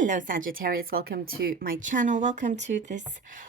Hello, Sagittarius. Welcome to my channel. Welcome to this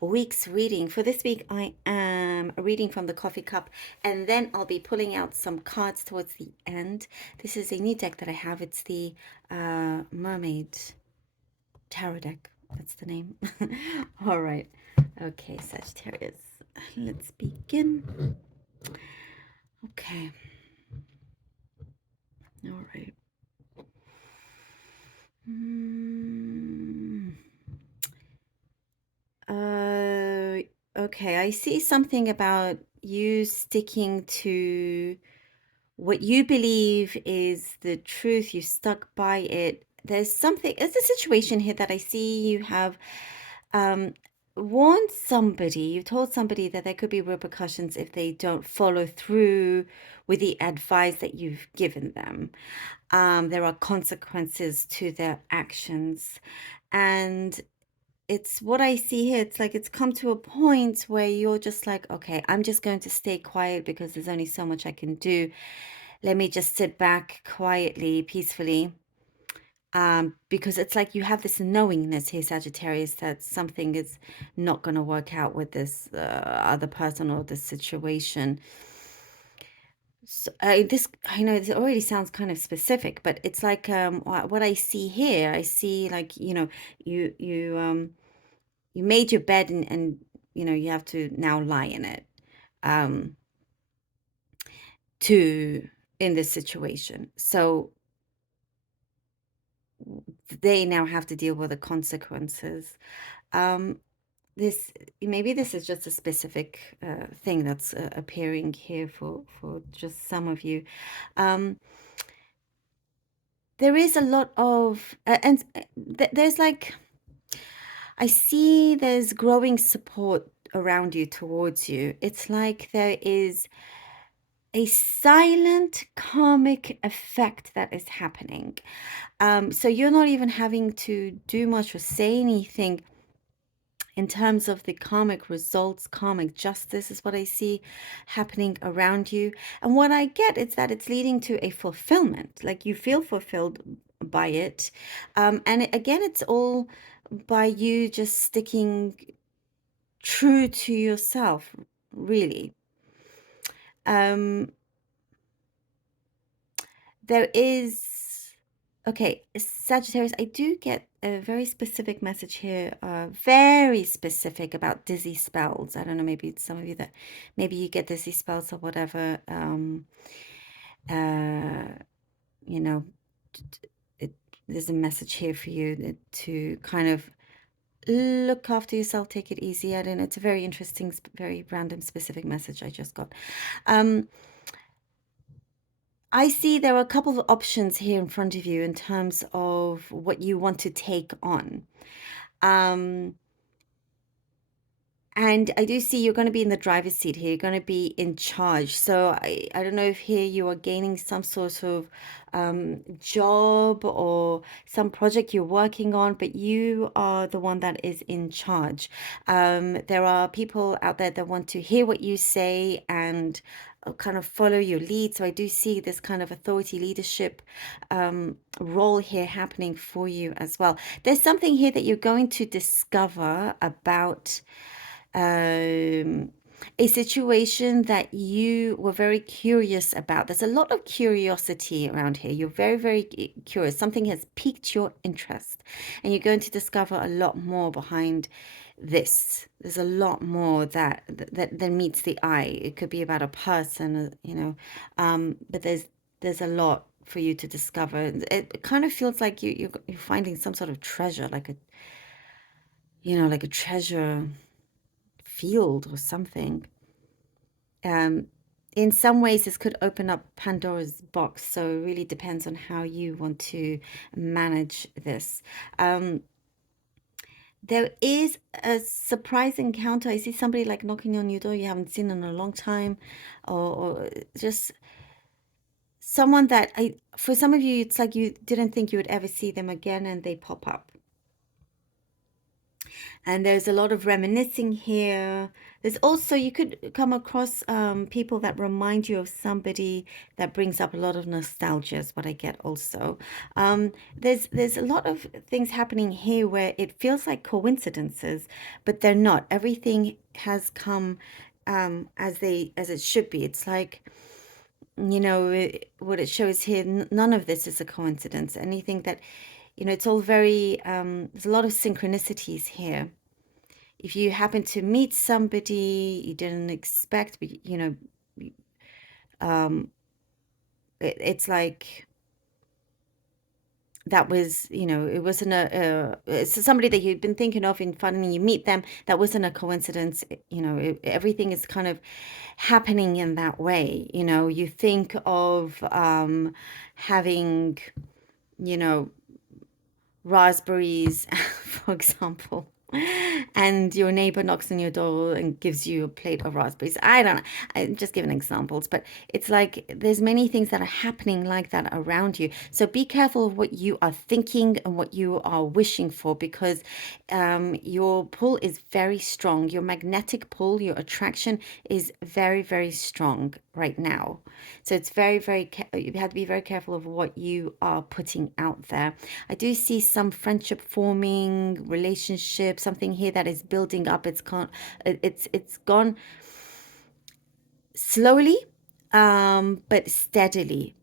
week's reading. For this week, I am reading from the coffee cup, and then I'll be pulling out some cards towards the end. This is a new deck that I have. It's the Mermaid Tarot deck. That's the name. All right. Okay, Sagittarius. Let's begin. Okay. All right. Okay, I see something about you sticking to what you believe is the truth. You stuck by it. There's a situation here that I see you have um, warned somebody, you told somebody that there could be repercussions if they don't follow through with the advice that you've given them. There are consequences to their actions. And it's what I see here. It's like it's come to a point where you're just like, okay, I'm just going to stay quiet because there's only so much I can do. Let me just sit back quietly, peacefully. Because it's like you have this knowingness here, Sagittarius, that something is not going to work out with this other person or this situation. So, I know this already sounds kind of specific, but it's like what I see here. I see like you made your bed and you have to now lie in it um to in this situation. So they now have to deal with the consequences. um this Maybe this is just a specific thing that's appearing here for just some of you. um there is a lot of there's like, I see there's growing support around you, towards you. It's like there is a silent karmic effect that is happening. So you're not even having to do much or say anything in terms of the karmic results. Karmic justice is what I see happening around you. And what I get is that it's leading to a fulfillment, like you feel fulfilled by it. Again, it's all by you just sticking true to yourself, really. There is, okay, Sagittarius, I do get a very specific message here, very specific about dizzy spells. I don't know, maybe some of you that, maybe you get dizzy spells or whatever. You know, there's a message here for you to kind of look after yourself, take it easy. I don't know, it's a very interesting, very random, specific message I just got. I see there are a couple of options here in front of you in terms of what you want to take on. And I do see you're going to be in the driver's seat here. You're going to be in charge. So I don't know if here you are gaining some sort of job or some project you're working on, but you are the one that is in charge. There are people out there that want to hear what you say and kind of follow your lead. So I do see this kind of authority leadership role here happening for you as well. There's something here that you're going to discover about a situation that you were very curious about. There's a lot of curiosity around here. You're very, very curious. Something has piqued your interest, and you're going to discover a lot more behind this. There's a lot more that meets the eye. It could be about a person, but there's a lot for you to discover. It kind of feels like you're finding some sort of treasure, like a treasure field or something. In some ways, this could open up Pandora's box. So it really depends on how you want to manage this. There is a surprise encounter. I see somebody like knocking on your door you haven't seen in a long time, or just someone that for some of you, it's like you didn't think you would ever see them again and they pop up. And there's a lot of reminiscing here. There's also, you could come across people that remind you of somebody that brings up a lot of nostalgia, is what I get also. There's a lot of things happening here where it feels like coincidences, but they're not. Everything has come as it should be. It's like, what it shows here, none of this is a coincidence. Anything that, it's all very, there's a lot of synchronicities here. If you happen to meet somebody you didn't expect, but um, it's like that was, it wasn't it's somebody that you'd been thinking of, and finally you meet them. That wasn't a coincidence. Everything is kind of happening in that way. You think of having, you know, raspberries, for example, and your neighbor knocks on your door and gives you a plate of raspberries. I don't know. I'm just giving examples, but it's like there's many things that are happening like that around you. So be careful of what you are thinking and what you are wishing for, because your pull is very strong. Your magnetic pull, your attraction is very, very strong right now. So it's very, very, you have to be very careful of what you are putting out there. I do see some friendship forming, relationship, something here that is building up. It's gone slowly, but steadily.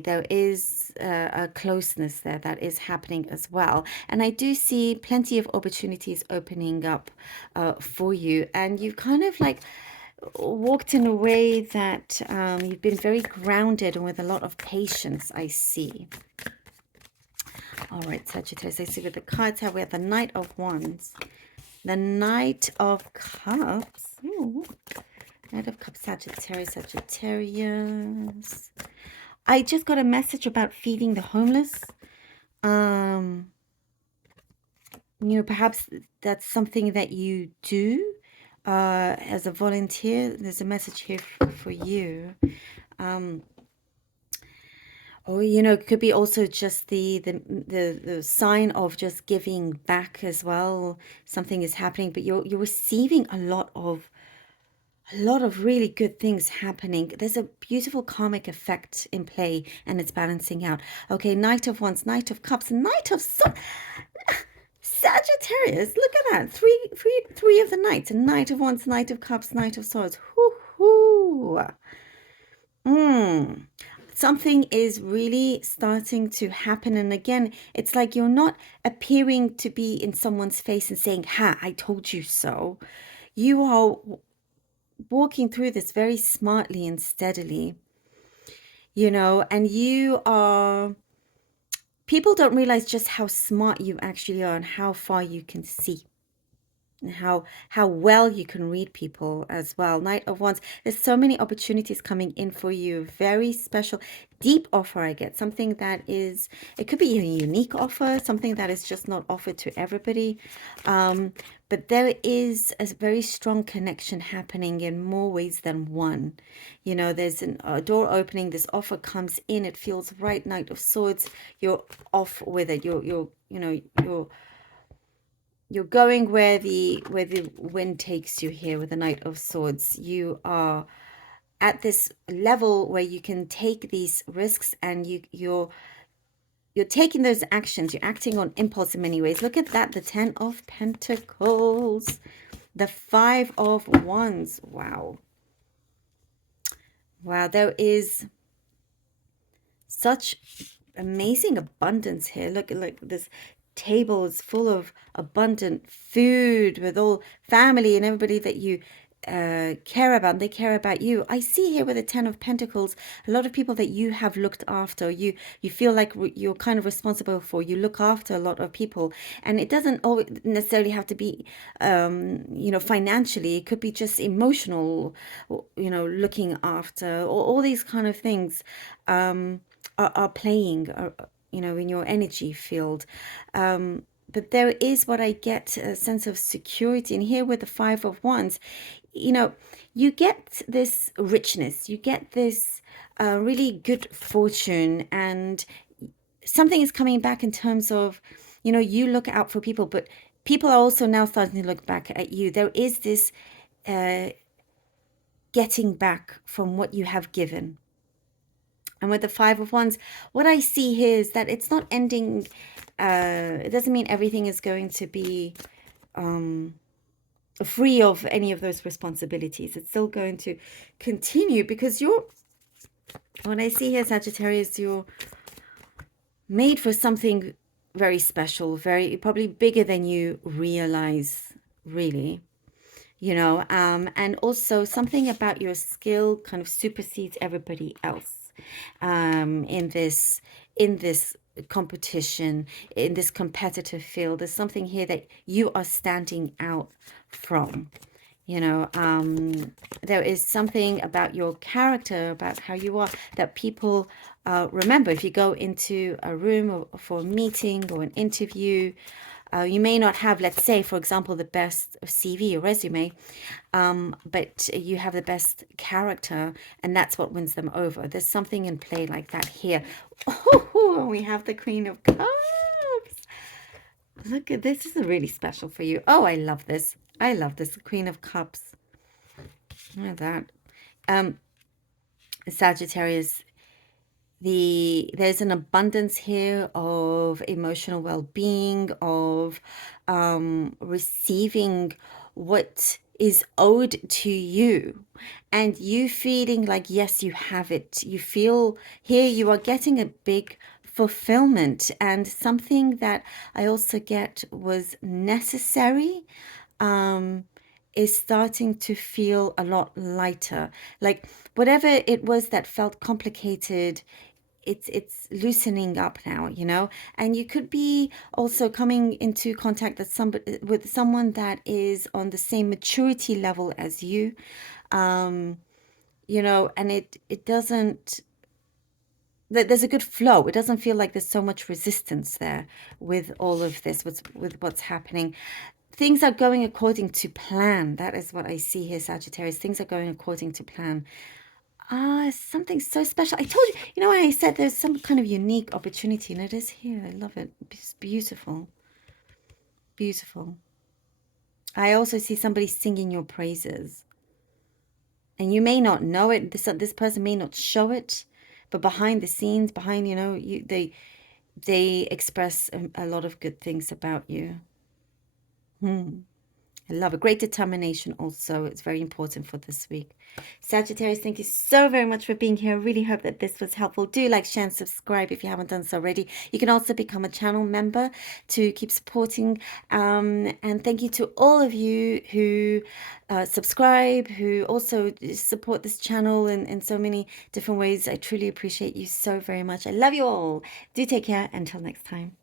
There is a closeness there that is happening as well. And I do see plenty of opportunities opening up for you. And you've kind of like walked in a way that you've been very grounded and with a lot of patience, I see. All right, Sagittarius, I see with the cards how we have the Knight of Wands, the Knight of Cups. Ooh. Knight of Cups, Sagittarius. I just got a message about feeding the homeless. Perhaps that's something that you do as a volunteer. There's a message here for you. Or, it could be also just the sign of just giving back as well. Something is happening, but you're receiving a lot of really good things happening. There's a beautiful karmic effect in play, and it's balancing out. Okay, Knight of Wands, Knight of Cups, Knight of Swords. Sagittarius, look at that. Three of the knights. A Knight of Wands, Knight of Cups, Knight of Swords. Hoo-hoo. Something is really starting to happen. And again, it's like you're not appearing to be in someone's face and saying, "Ha, I told you so." You are walking through this very smartly and steadily, and people don't realize just how smart you actually are and how far you can see. And how well you can read people as well. Knight of Wands, there's so many opportunities coming in for you. Very special, deep offer I get. Something that is, it could be a unique offer, something that is just not offered to everybody. But there is a very strong connection happening in more ways than one. There's a door opening, this offer comes in, it feels right. Knight of Swords, you're off with it. You're going where the wind takes you here with the Knight of Swords. You are at this level where you can take these risks, and you're taking those actions. You're acting on impulse in many ways. Look at that, the 10 of Pentacles, the 5 of Wands. Wow, there is such amazing abundance here. Look at this table is full of abundant food with all family and everybody that you care about. They care about you. I see here with the 10 of Pentacles, a lot of people that you have looked after. You feel like you're kind of responsible for. You look after a lot of people, and it doesn't always necessarily have to be financially. It could be just emotional, looking after, or all these kind of things are playing in your energy field. But there is what I get, a sense of security. And here with the 5 of Wands, you get this richness, you get this really good fortune, and something is coming back in terms of, you look out for people, but people are also now starting to look back at you. There is this uh, getting back from what you have given. And with the Five of Wands, what I see here is that it's not ending. It doesn't mean everything is going to be free of any of those responsibilities. It's still going to continue because what I see here, Sagittarius, you're made for something very special, very probably bigger than you realize, really. And also something about your skill kind of supersedes everybody else in this competition, in this competitive field. There's something here that you are standing out from. There is something about your character, about how you are, that people remember. If you go into a room or for a meeting or an interview, you may not have, let's say, for example, the best CV or resume, but you have the best character, and that's what wins them over. There's something in play like that here. Oh, we have the Queen of Cups. Look at this. This is really special for you. Oh, I love this. I love this. Queen of Cups. Look at that. Sagittarius, there's an abundance here of emotional well-being, of receiving what is owed to you, and you feeling like, yes, you have it. You feel here you are getting a big fulfillment, and something that I also get was necessary is starting to feel a lot lighter. Like whatever it was that felt complicated, it's loosening up now. And you could be also coming into contact with someone that is on the same maturity level as you. And it doesn't, there's a good flow. It doesn't feel like there's so much resistance there with all of this, with what's happening. Things are going according to plan. That is what I see here, Sagittarius. Things are going according to plan. Something so special. I told you, when I said there's some kind of unique opportunity, and it is here. I love it. It's beautiful. Beautiful. I also see somebody singing your praises. And you may not know it. This person may not show it, but behind the scenes, they express a lot of good things about you. I love it. Great determination also. It's very important for this week. Sagittarius, thank you so very much for being here. I really hope that this was helpful. Do like, share, and subscribe if you haven't done so already. You can also become a channel member to keep supporting. And thank you to all of you who subscribe, who also support this channel in so many different ways. I truly appreciate you so very much. I love you all. Do take care. Until next time.